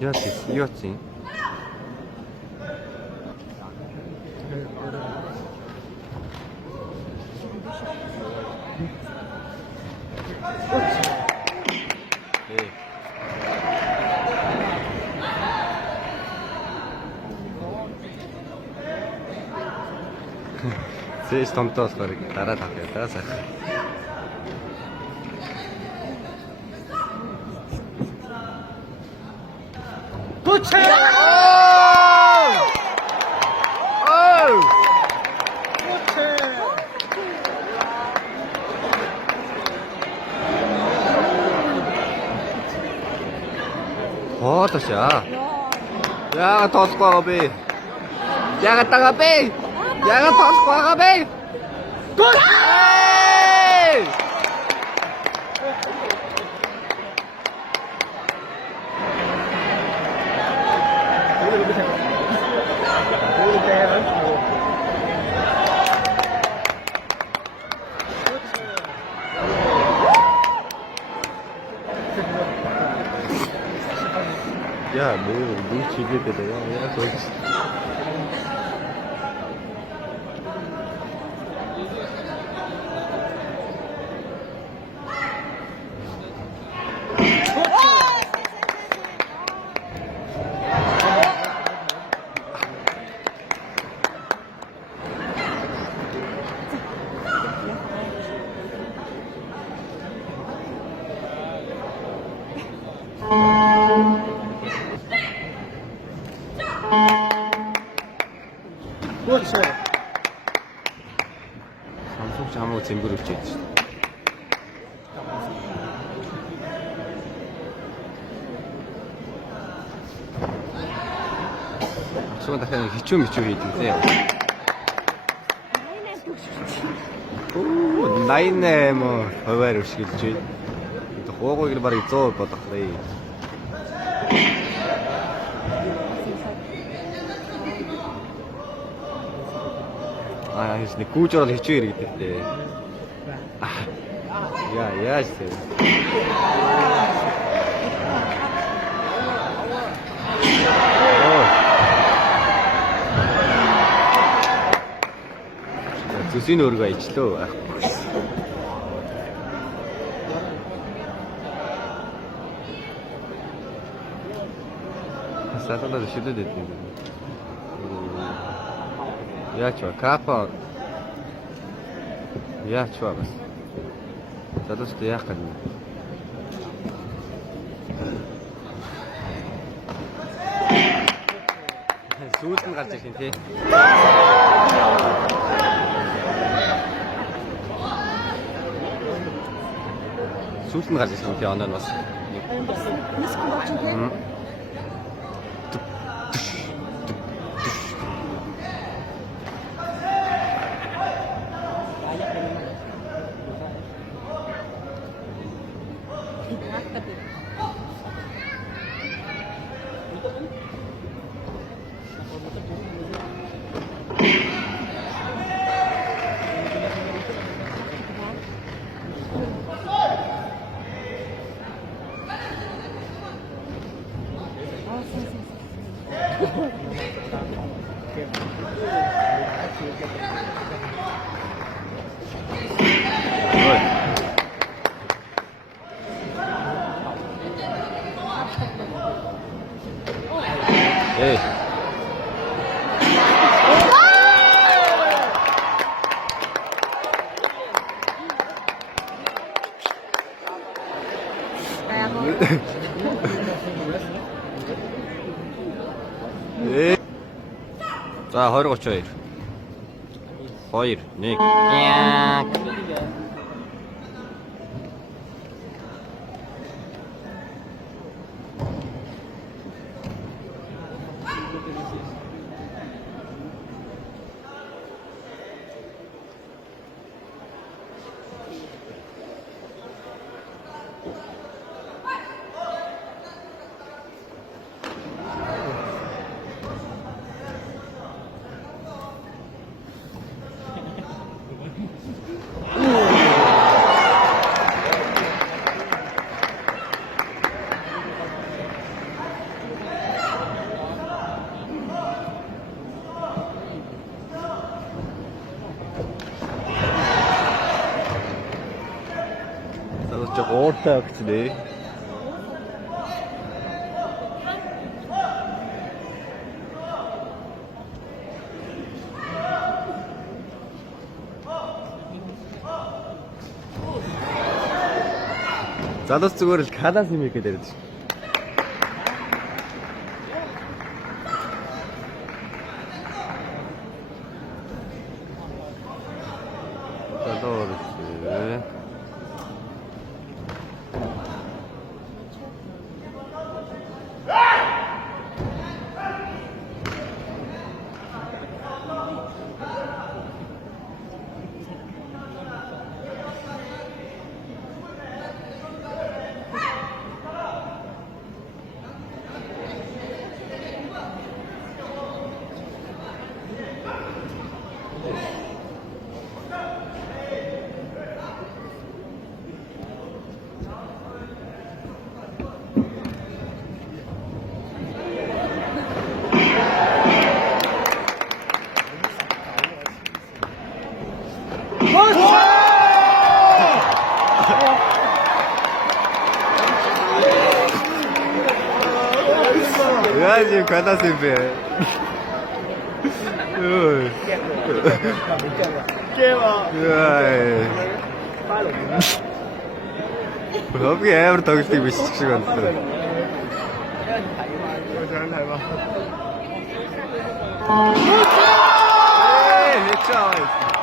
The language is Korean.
이겼지, 이겼지. 네. Сэж томтоос гарыг дараа тавья даа сайхан. 도체! 도시야. 야, 토스코가 비. 야가 따가 비. 야가 토스코가 비. 도시! 야, 뭐 죽일 때 내가 야, 거기. 그렇지. 삼성 잠옷 징그럽지. 수건 다 그냥 미추미추 있는데요. 오, 나이네 뭐 벌바이를 시키지. 또 호고기를 바르기 또 버터클레이. 아, 근데 구조라도 해줘야겠대. 아, 야, 진짜. 두수인 오르가 있지도. 싸다도 시도됐는데. Я чё, капа? Я чё вас? За то, что я ходил. Сүүлд нь гарч ирэх юм тий. Сүүлд нь гарч ирэх юм тий оноо нь бас. За 232. 2 1. 살짝 어렵다 그치네. Задаас зүгээр л кадаас нэмэх гэдэг яриад. Задаас. 야, 지금 가다 쌤배. Không nghe em tôi tìm bị sức gần từ. Hết trời.